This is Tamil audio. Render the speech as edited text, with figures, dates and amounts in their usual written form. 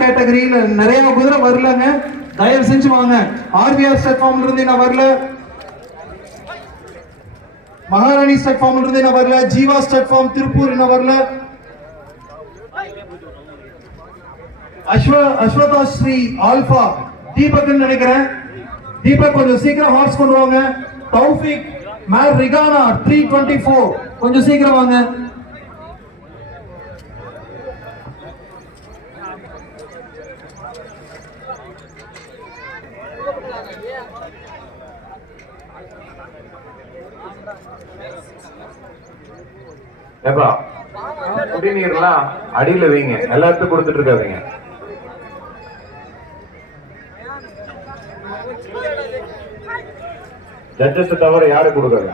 கேட்டகரியில நிறைய குதிரை வரலங்க, தயவு செஞ்சு வாங்க. ஆர்பிஆர் ஸ்டேட் ஃபார்ம்ல இருந்து நான் வரல, மகாராணி ஸ்டேட் ஃபார்ம்ல இருந்து நான் வரல, ஜீவா ஸ்டேட் ஃபார்ம் திருப்பூர் என்ன வரல, அஸ்வதா ஸ்ரீ ஆல்பா தீபக் நினைக்கிறேன். தீபக் கொஞ்சம் சீக்கிரம் ஹார்ஸ் கொண்டு வாங்க. தௌஃபிக் மேர் ரிகானா 324 கொஞ்சம் சீக்கிரம் வாங்க. ஏப்பா குடிநீர்லாம் அடியில வைங்க, எல்லாத்துக்கும் கொடுத்துட்டு இருக்காதீங்க. ஜட்ஜஸ் தவிர யாரு கொடுக்காங்க.